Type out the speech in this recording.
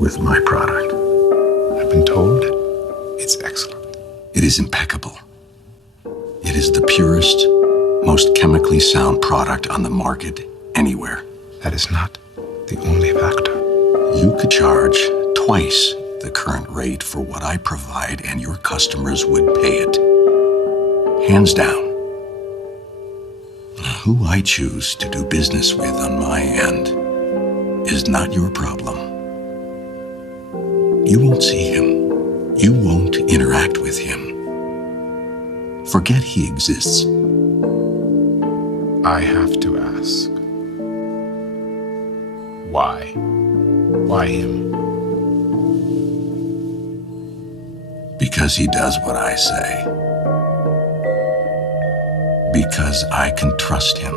with my product. I've been told it's excellent. It is impeccable. It is the purest, most chemically sound product on the market anywhere. That is not the only factor. You could charge twice the current rate for what I provide, and your customers would pay it. Hands down. Who I choose to do business with on my end is not your problem. You won't see him. You won't interact with him. Forget he exists. I have to ask. Why? Why him? Because he does what I say. Because I can trust him.